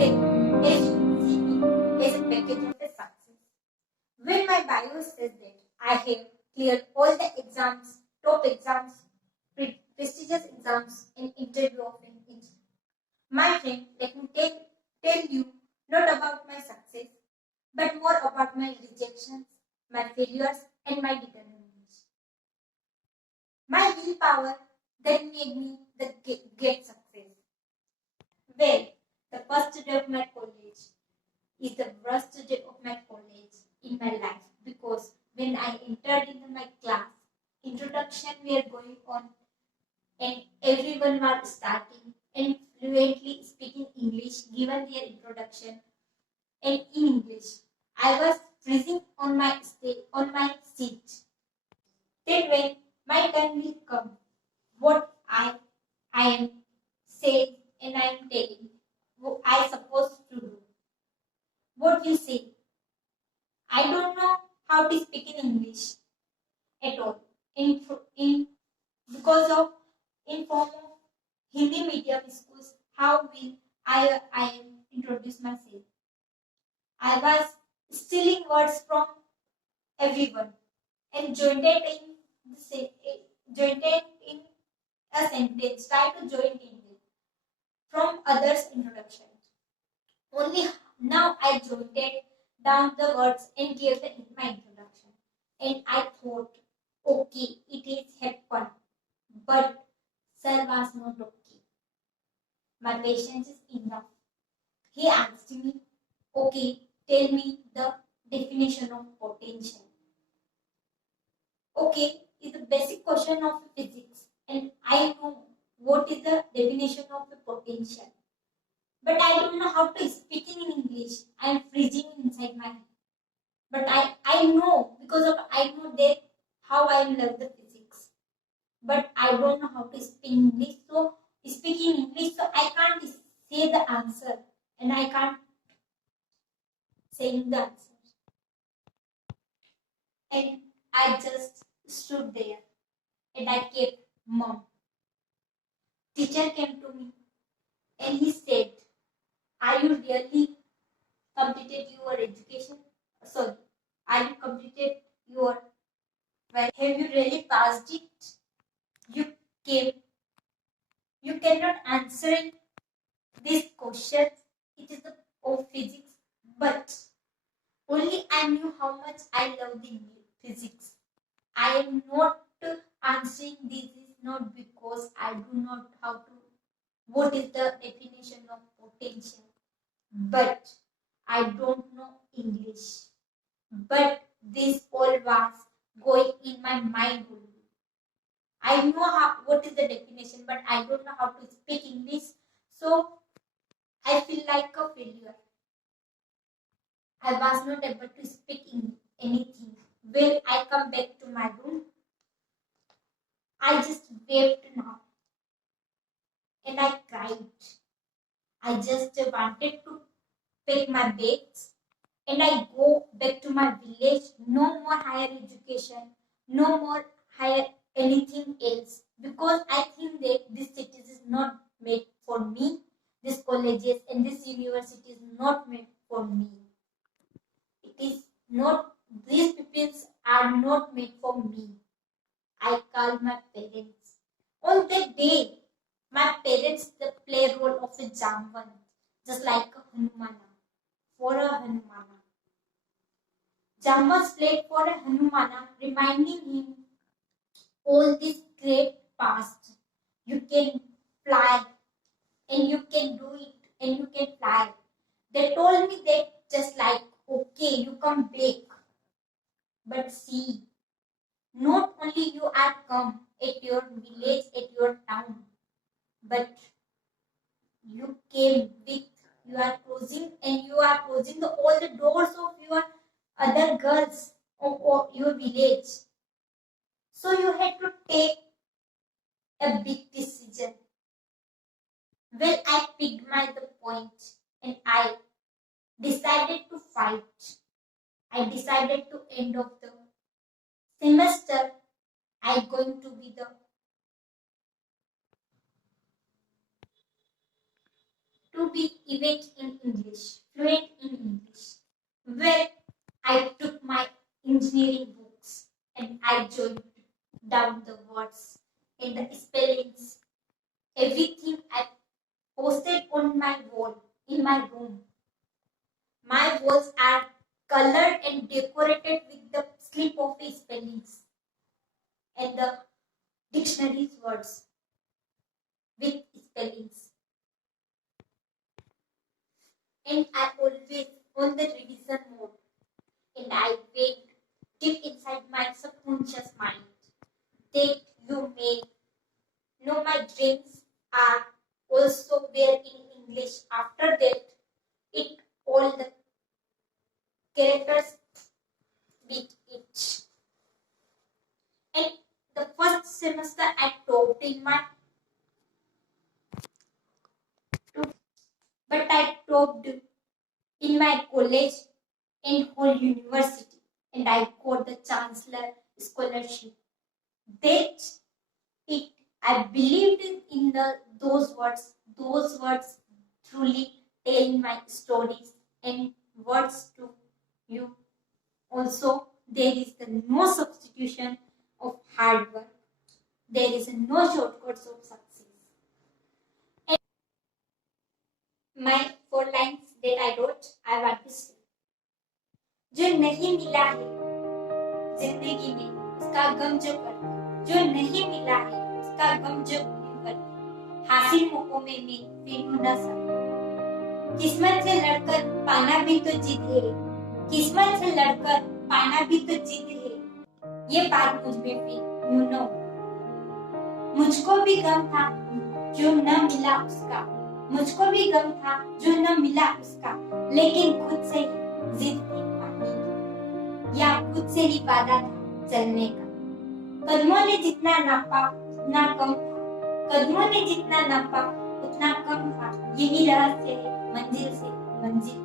day, as you see me as a package of a success. When my bio says that I have cleared all the exams, top exams, prestigious exams, and interview of an engineer. My friend, let me tell you not about my success, but more about my rejections, my failures, and my determination. My willpower that made me the great success. Well, the first day of my college is the worst day of my college in my life because when I entered into my class, introduction were going on and everyone was starting and fluently speaking English given their introduction and in English. I was freezing on my seat. Then when my turn will come, what I am saying and I am telling, what I supposed to do. What you say? I don't know how to speak in English at all. In because of in form of Hindi medium schools, how will I introduce myself? I was stealing words from everyone and joined it in joined it in a sentence. Try to join in it from others' introduction. Only now I joined it down the words and gave my introduction. And I thought, okay, it is happened. But sir was not okay. My patience is enough. He asked me, okay, tell me the definition of potential. Okay, is the basic question of physics, and I know what is the definition of the potential. But I don't know how to speak in English. I am freezing inside my head. But I know because of I know that how I love the physics. But I don't know how to speak English. So speaking English, so I can't say the answer and I can't say the answer. And I just stood there and I kept mum. Teacher came to me and he said, are you really completed your education? Sorry, are you completed your well? Have you really passed it? You came. You cannot answer this question. It is the of physics, but only I knew how much I love the physics. I am not answering this is not because I do not how to what is the definition of potential, but I don't know English. But this all was going in my mind only. I know what is the definition, but I don't know how to speak English. So I feel like a failure. I was not able to speak anything. When I come back to my room, I just wept now and I cried. I just wanted to pack my bags and I go back to my village. No more higher education, no more higher anything else because I think that this city is not made for me. This colleges and this university is not made for me. It is not. These people are not made for me. I called my parents. On that day, my parents play role of a Jamvan, just like a Hanumana, for a Hanumana. Jamvans played for a Hanumana, reminding him all this great past. You can fly and you can do it and you can fly. They told me that just like, okay, you come back. But see, not only you are come at your village, at your town, but you came with, you are closing and you are closing all the doors of your other girls of your village. So you had to take a big decision. Well, I picked the point and I decided to fight. I decided to end of the semester, I'm going to be the to be fluent in English. Well, I took my engineering books and I jotted down the words and the spellings, everything I posted on my wall in my room. My walls are colored and decorated with the slip of spellings and the dictionary's words with spellings. And I always on the revision mode, and I wait deep inside my subconscious mind that you may know my dreams are also there in English. After that, it all the characters with it. And the first semester I topped in my but I topped in my college and whole university, and I got the chancellor scholarship. That it I believed in those words. Those words truly tell my stories and words to you. Also, there is no substitution of hard work. There is no shortcuts of success. And my 4 lines that I wrote, I want to say. जो नहीं मिला है जिंदगी में उसका गम जो कर, जो नहीं मिला है उसका गम जो कर, हासिल मौकों में मैं फेल हो न सकता। किस्मत से लड़कर पाना भी तो जीत है, किस्मत से लड़कर पाना भी तो जीत है, ये बात मुझ में भी यूं न हो। मुझको भी गम था जो न मिला उसका, मुझको भी गम था जो न मिला उसका, लेकिन खुद से ही जिद की या खुद से ही वादा था चलने का। कदमों ने जितना नापा उतना कम था, कदमों ने जितना नापा उतना कम था, यही रहस्य है मंजिल से मंजिल।